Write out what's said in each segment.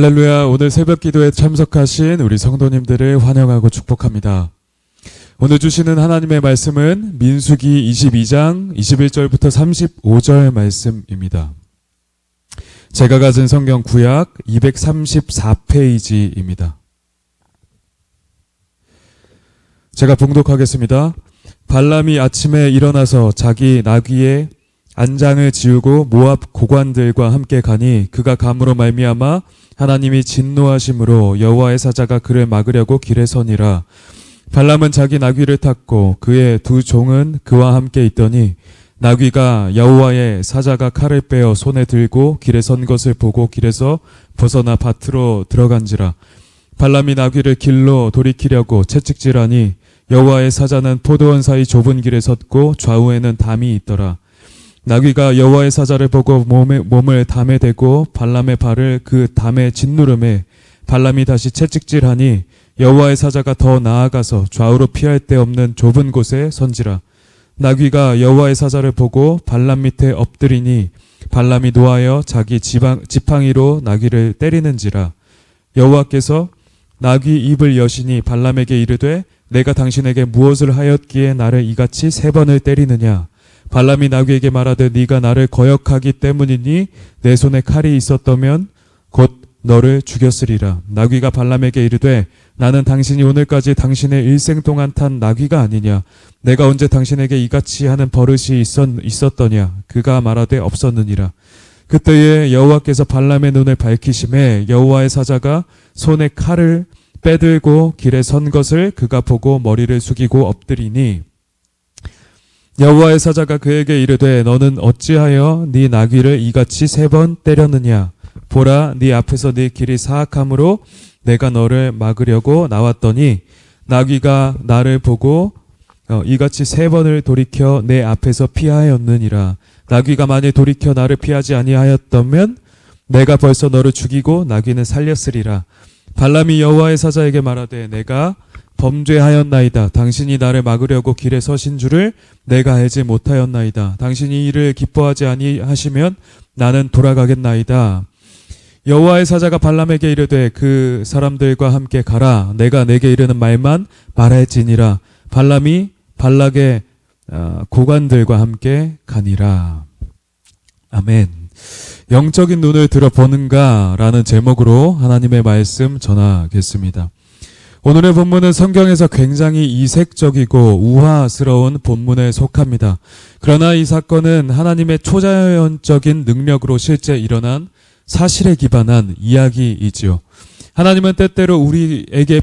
할렐루야. 오늘 새벽 기도에 참석하신 우리 성도님들을 환영하고 축복합니다. 오늘 주시는 하나님의 말씀은 민수기 22장 21절부터 35절 말씀입니다. 제가 가진 성경 구약 234페이지입니다. 제가 봉독하겠습니다. 발람이 아침에 일어나서 자기 나귀의 안장을 지우고 모압 고관들과 함께 가니 그가 감으로 말미암아 하나님이 진노하심으로 여호와의 사자가 그를 막으려고 길에 서니라. 발람은 자기 나귀를 탔고 그의 두 종은 그와 함께 있더니 나귀가 여호와의 사자가 칼을 빼어 손에 들고 길에 선 것을 보고 길에서 벗어나 밭으로 들어간지라. 발람이 나귀를 길로 돌이키려고 채찍질하니 여호와의 사자는 포도원 사이 좁은 길에 섰고 좌우에는 담이 있더라. 나귀가 여호와의 사자를 보고 몸을 담에 대고 발람의 발을 그 담에 짓누름에 발람이 다시 채찍질하니 여호와의 사자가 더 나아가서 좌우로 피할 데 없는 좁은 곳에 선지라. 나귀가 여호와의 사자를 보고 발람 밑에 엎드리니 발람이 노하여 자기 지팡이로 나귀를 때리는지라. 여호와께서 나귀 입을 여시니 발람에게 이르되 내가 당신에게 무엇을 하였기에 나를 이같이 3번을 때리느냐. 발람이 나귀에게 말하되 네가 나를 거역하기 때문이니 내 손에 칼이 있었다면 곧 너를 죽였으리라. 나귀가 발람에게 이르되 나는 당신이 오늘까지 당신의 일생 동안 탄 나귀가 아니냐. 내가 언제 당신에게 이같이 하는 버릇이 있었더냐. 그가 말하되 없었느니라. 그때에 여호와께서 발람의 눈을 밝히심에 여호와의 사자가 손에 칼을 빼들고 길에 선 것을 그가 보고 머리를 숙이고 엎드리니 여호와의 사자가 그에게 이르되 너는 어찌하여 네 나귀를 이같이 3번 때렸느냐. 보라, 네 앞에서 네 길이 사악함으로 내가 너를 막으려고 나왔더니 나귀가 나를 보고 이같이 3번을 돌이켜 내 앞에서 피하였느니라. 나귀가 만일 돌이켜 나를 피하지 아니하였다면 내가 벌써 너를 죽이고 나귀는 살렸으리라. 발람이 여호와의 사자에게 말하되 내가 범죄하였나이다. 당신이 나를 막으려고 길에 서신 줄을 내가 알지 못하였나이다. 당신이 이를 기뻐하지 아니하시면 나는 돌아가겠나이다. 여호와의 사자가 발람에게 이르되 그 사람들과 함께 가라. 내가 내게 이르는 말만 말할지니라. 발람이 발락의 고관들과 함께 가니라. 아멘. 영적인 눈을 들어보는가 라는 제목으로 하나님의 말씀 전하겠습니다. 오늘의 본문은 성경에서 굉장히 이색적이고 우화스러운 본문에 속합니다. 그러나 이 사건은 하나님의 초자연적인 능력으로 실제 일어난 사실에 기반한 이야기이지요. 하나님은 때때로 우리가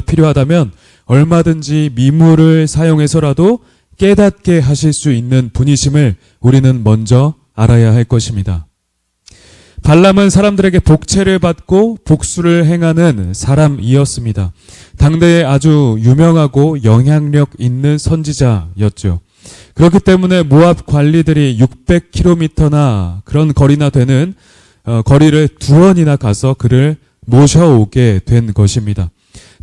필요하다면 얼마든지 미물을 사용해서라도 깨닫게 하실 수 있는 분이심을 우리는 먼저 알아야 할 것입니다. 발람은 사람들에게 복채를 받고 복수를 행하는 사람이었습니다. 당대에 아주 유명하고 영향력 있는 선지자였죠. 그렇기 때문에 모압 관리들이 600km나 그런 거리나 되는 거리를 2번이나 가서 그를 모셔오게 된 것입니다.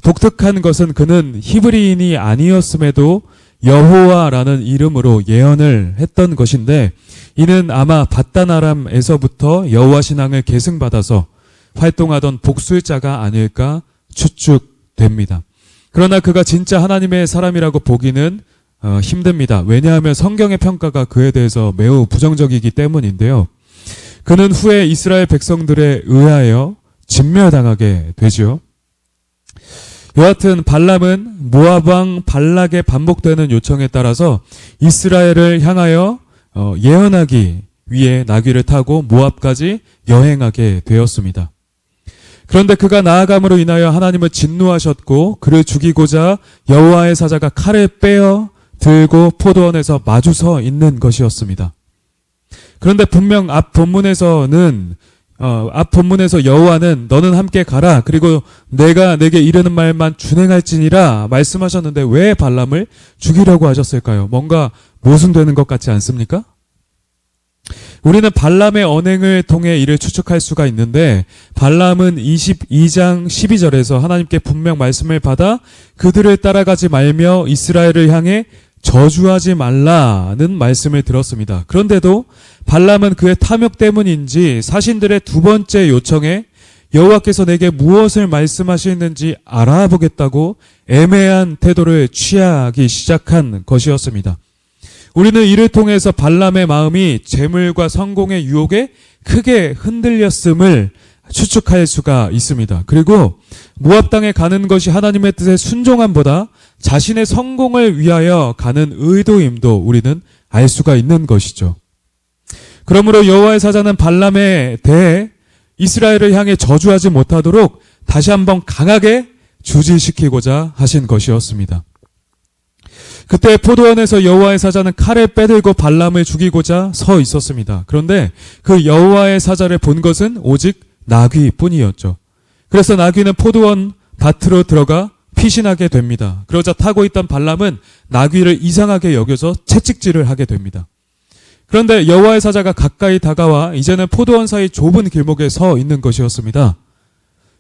독특한 것은 그는 히브리인이 아니었음에도 여호와라는 이름으로 예언을 했던 것인데 이는 아마 밧단 아람에서부터 여호와 신앙을 계승받아서 활동하던 복술자가 아닐까 추측됩니다. 그러나 그가 진짜 하나님의 사람이라고 보기는 힘듭니다. 왜냐하면 성경의 평가가 그에 대해서 매우 부정적이기 때문인데요. 그는 후에 이스라엘 백성들에 의하여 진멸당하게 되죠. 여하튼 발람은 모압 왕 발락의 반복되는 요청에 따라서 이스라엘을 향하여 예언하기 위해 나귀를 타고 모압까지 여행하게 되었습니다. 그런데 그가 나아감으로 인하여 하나님은 진노하셨고 그를 죽이고자 여호와의 사자가 칼을 빼어 들고 포도원에서 마주 서 있는 것이었습니다. 그런데 분명 앞 본문에서 여호와는 너는 함께 가라. 그리고 내가 내게 이르는 말만 준행할지니라 말씀하셨는데 왜 발람을 죽이려고 하셨을까요? 뭔가 모순되는 것 같지 않습니까? 우리는 발람의 언행을 통해 이를 추측할 수가 있는데 발람은 22장 12절에서 하나님께 분명 말씀을 받아 그들을 따라가지 말며 이스라엘을 향해 저주하지 말라는 말씀을 들었습니다. 그런데도 발람은 그의 탐욕 때문인지 사신들의 2번째 요청에 여호와께서 내게 무엇을 말씀하시는지 알아보겠다고 애매한 태도를 취하기 시작한 것이었습니다. 우리는 이를 통해서 발람의 마음이 재물과 성공의 유혹에 크게 흔들렸음을 추측할 수가 있습니다. 그리고 모압 땅에 가는 것이 하나님의 뜻에 순종함보다 자신의 성공을 위하여 가는 의도임도 우리는 알 수가 있는 것이죠. 그러므로 여호와의 사자는 발람에 대해 이스라엘을 향해 저주하지 못하도록 다시 한번 강하게 주지시키고자 하신 것이었습니다. 그때 포도원에서 여호와의 사자는 칼을 빼들고 발람을 죽이고자 서 있었습니다. 그런데 그 여호와의 사자를 본 것은 오직 나귀뿐이었죠. 그래서 나귀는 포도원 밭으로 들어가 피신하게 됩니다. 그러자 타고 있던 발람은 나귀를 이상하게 여겨서 채찍질을 하게 됩니다. 그런데 여호와의 사자가 가까이 다가와 이제는 포도원 사이 좁은 길목에 서 있는 것이었습니다.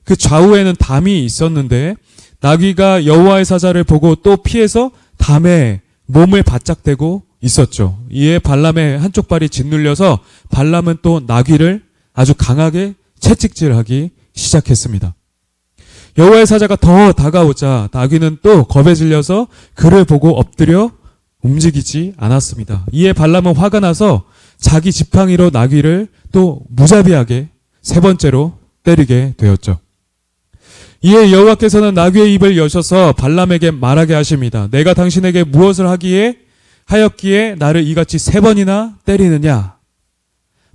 그 좌우에는 담이 있었는데 나귀가 여호와의 사자를 보고 또 피해서 담에 몸을 바짝 대고 있었죠. 이에 발람의 한쪽 발이 짓눌려서 발람은 또 나귀를 아주 강하게 채찍질하기 시작했습니다. 여호와의 사자가 더 다가오자 나귀는 또 겁에 질려서 그를 보고 엎드려 움직이지 않았습니다. 이에 발람은 화가 나서 자기 지팡이로 나귀를 또 무자비하게 세 번째로 때리게 되었죠. 이에 여호와께서는 나귀의 입을 여셔서 발람에게 말하게 하십니다. 내가 당신에게 무엇을 하였기에 나를 이같이 세 번이나 때리느냐?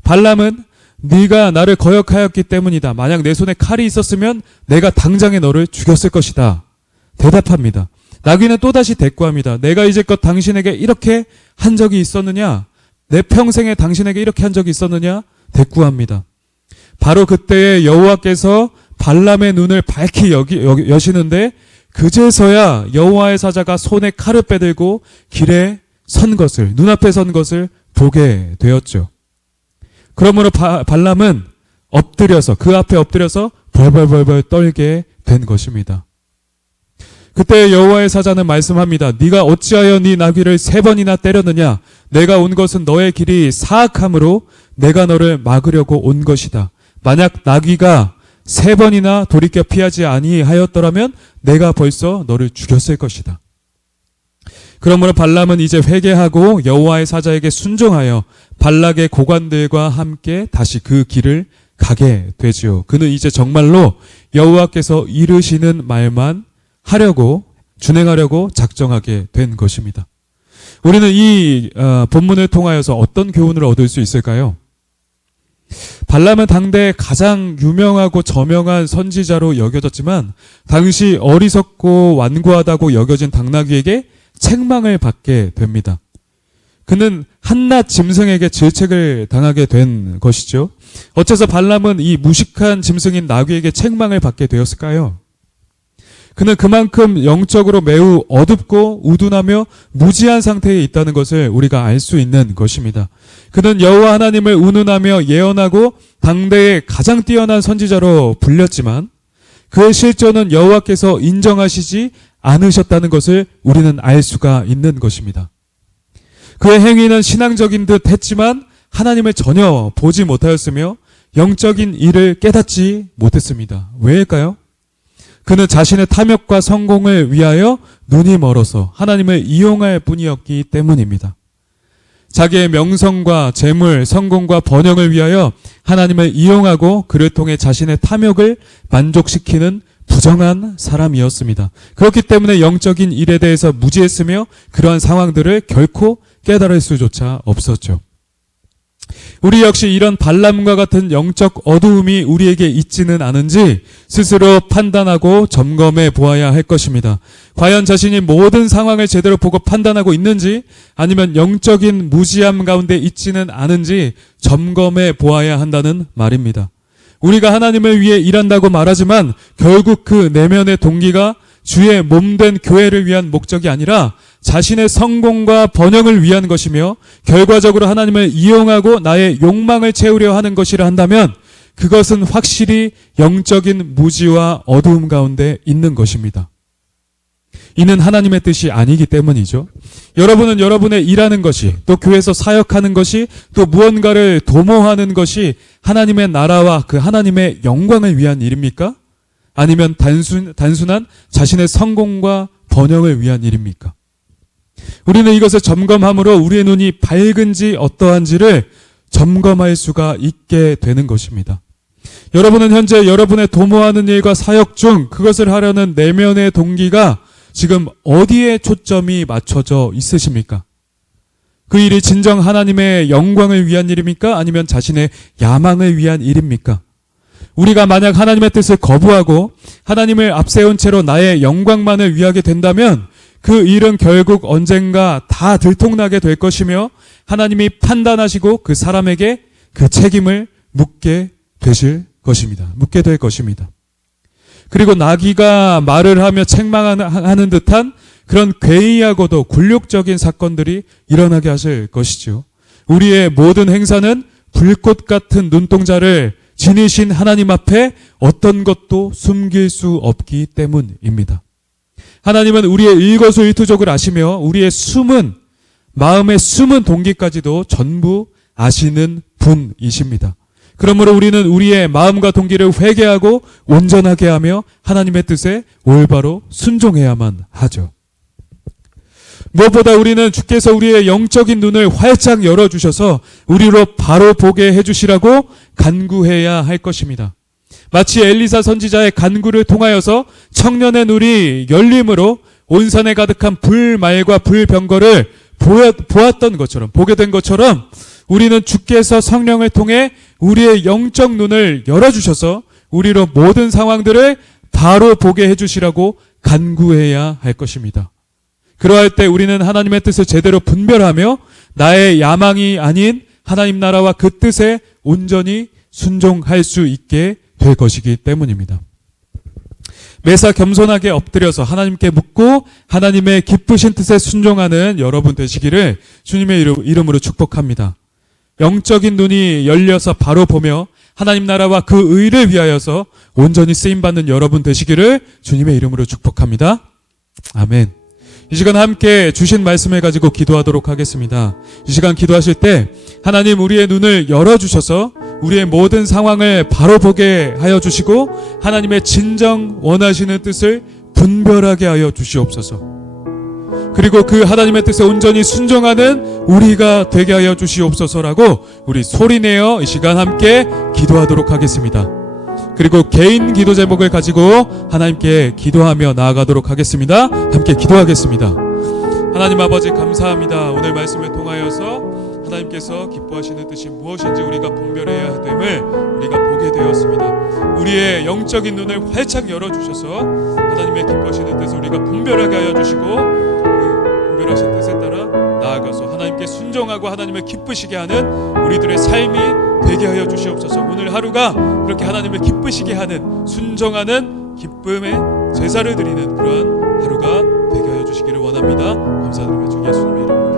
발람은 네가 나를 거역하였기 때문이다. 만약 내 손에 칼이 있었으면 내가 당장에 너를 죽였을 것이다. 대답합니다. 나귀는 또다시 대꾸합니다. 내가 이제껏 당신에게 이렇게 한 적이 있었느냐? 내 평생에 당신에게 이렇게 한 적이 있었느냐? 대꾸합니다. 바로 그때에 여호와께서 발람의 눈을 밝히 여시는데 그제서야 여호와의 사자가 손에 칼을 빼들고 길에 선 것을, 눈앞에 선 것을 보게 되었죠. 그러므로 발람은 엎드려서, 그 앞에 엎드려서 벌벌벌벌 떨게 된 것입니다. 그때 여호와의 사자는 말씀합니다. 네가 어찌하여 네 나귀를 세 번이나 때렸느냐? 내가 온 것은 너의 길이 사악함으로 내가 너를 막으려고 온 것이다. 만약 나귀가 세 번이나 돌이켜 피하지 아니하였더라면 내가 벌써 너를 죽였을 것이다. 그러므로 발람은 이제 회개하고 여호와의 사자에게 순종하여 발락의 고관들과 함께 다시 그 길을 가게 되지요. 그는 이제 정말로 여호와께서 이르시는 말만 준행하려고 작정하게 된 것입니다. 우리는 이 본문을 통하여서 어떤 교훈을 얻을 수 있을까요? 발람은 당대 가장 유명하고 저명한 선지자로 여겨졌지만 당시 어리석고 완고하다고 여겨진 당나귀에게 책망을 받게 됩니다. 그는 한낱 짐승에게 질책을 당하게 된 것이죠. 어째서 발람은 이 무식한 짐승인 나귀에게 책망을 받게 되었을까요? 그는 그만큼 영적으로 매우 어둡고 우둔하며 무지한 상태에 있다는 것을 우리가 알 수 있는 것입니다. 그는 여호와 하나님을 운운하며 예언하고 당대의 가장 뛰어난 선지자로 불렸지만 그의 실존은 여호와께서 인정하시지 않으셨다는 것을 우리는 알 수가 있는 것입니다. 그의 행위는 신앙적인 듯 했지만 하나님을 전혀 보지 못하였으며 영적인 일을 깨닫지 못했습니다. 왜일까요? 그는 자신의 탐욕과 성공을 위하여 눈이 멀어서 하나님을 이용할 뿐이었기 때문입니다. 자기의 명성과 재물, 성공과 번영을 위하여 하나님을 이용하고 그를 통해 자신의 탐욕을 만족시키는 부정한 사람이었습니다. 그렇기 때문에 영적인 일에 대해서 무지했으며 그러한 상황들을 결코 깨달을 수조차 없었죠. 우리 역시 이런 발람과 같은 영적 어두움이 우리에게 있지는 않은지 스스로 판단하고 점검해 보아야 할 것입니다. 과연 자신이 모든 상황을 제대로 보고 판단하고 있는지 아니면 영적인 무지함 가운데 있지는 않은지 점검해 보아야 한다는 말입니다. 우리가 하나님을 위해 일한다고 말하지만 결국 그 내면의 동기가 주의 몸된 교회를 위한 목적이 아니라 자신의 성공과 번영을 위한 것이며 결과적으로 하나님을 이용하고 나의 욕망을 채우려 하는 것이라 한다면 그것은 확실히 영적인 무지와 어두움 가운데 있는 것입니다. 이는 하나님의 뜻이 아니기 때문이죠. 여러분은 여러분의 일하는 것이, 또 교회에서 사역하는 것이, 또 무언가를 도모하는 것이 하나님의 나라와 그 하나님의 영광을 위한 일입니까? 아니면 단순한 자신의 성공과 번영을 위한 일입니까? 우리는 이것을 점검함으로 우리의 눈이 밝은지 어떠한지를 점검할 수가 있게 되는 것입니다. 여러분은 현재 여러분의 도모하는 일과 사역 중 그것을 하려는 내면의 동기가 지금 어디에 초점이 맞춰져 있으십니까? 그 일이 진정 하나님의 영광을 위한 일입니까? 아니면 자신의 야망을 위한 일입니까? 우리가 만약 하나님의 뜻을 거부하고 하나님을 앞세운 채로 나의 영광만을 위하게 된다면 그 일은 결국 언젠가 다 들통나게 될 것이며 하나님이 판단하시고 그 사람에게 그 책임을 묻게 될 것입니다. 그리고 나귀가 말을 하며 책망하는 듯한 그런 괴이하고도 굴욕적인 사건들이 일어나게 하실 것이죠. 우리의 모든 행사는 불꽃 같은 눈동자를 지니신 하나님 앞에 어떤 것도 숨길 수 없기 때문입니다. 하나님은 우리의 일거수일투족을 아시며 우리의 마음의 숨은 동기까지도 전부 아시는 분이십니다. 그러므로 우리는 우리의 마음과 동기를 회개하고 온전하게 하며 하나님의 뜻에 올바로 순종해야만 하죠. 무엇보다 우리는 주께서 우리의 영적인 눈을 활짝 열어주셔서 우리로 바로 보게 해주시라고 간구해야 할 것입니다. 마치 엘리사 선지자의 간구를 통하여서 청년의 눈이 열림으로 온 산에 가득한 불말과 불병거를 보았던 것처럼, 보게 된 것처럼 우리는 주께서 성령을 통해 우리의 영적 눈을 열어주셔서 우리로 모든 상황들을 바로 보게 해주시라고 간구해야 할 것입니다. 그러할 때 우리는 하나님의 뜻을 제대로 분별하며 나의 야망이 아닌 하나님 나라와 그 뜻에 온전히 순종할 수 있게 될 것이기 때문입니다. 매사 겸손하게 엎드려서 하나님께 묻고 하나님의 기쁘신 뜻에 순종하는 여러분 되시기를 주님의 이름으로 축복합니다. 영적인 눈이 열려서 바로 보며 하나님 나라와 그 의를 위하여서 온전히 쓰임받는 여러분 되시기를 주님의 이름으로 축복합니다. 아멘. 이 시간 함께 주신 말씀을 가지고 기도하도록 하겠습니다. 이 시간 기도하실 때 하나님 우리의 눈을 열어주셔서 우리의 모든 상황을 바로 보게 하여 주시고 하나님의 진정 원하시는 뜻을 분별하게 하여 주시옵소서. 그리고 그 하나님의 뜻에 온전히 순종하는 우리가 되게 하여 주시옵소서라고 우리 소리내어 이 시간 함께 기도하도록 하겠습니다. 그리고 개인 기도 제목을 가지고 하나님께 기도하며 나아가도록 하겠습니다. 함께 기도하겠습니다. 하나님 아버지 감사합니다. 오늘 말씀을 통하여서 하나님께서 기뻐하시는 뜻이 무엇인지 우리가 분별해야 됨을 우리가 보게 되었습니다. 우리의 영적인 눈을 활짝 열어주셔서 하나님의 기뻐하시는 뜻을 우리가 분별하게 하여 주시고 그 분별하신 뜻에 따라 나아가서 하나님께 순종하고 하나님을 기쁘시게 하는 우리들의 삶이 되게 하여 주시옵소서. 오늘 하루가 그렇게 하나님을 기쁘시게 하는 순종하는 기쁨의 제사를 드리는 그러한 하루가 되게 하여 주시기를 원합니다. 감사드리며 주 예수님의 이름으로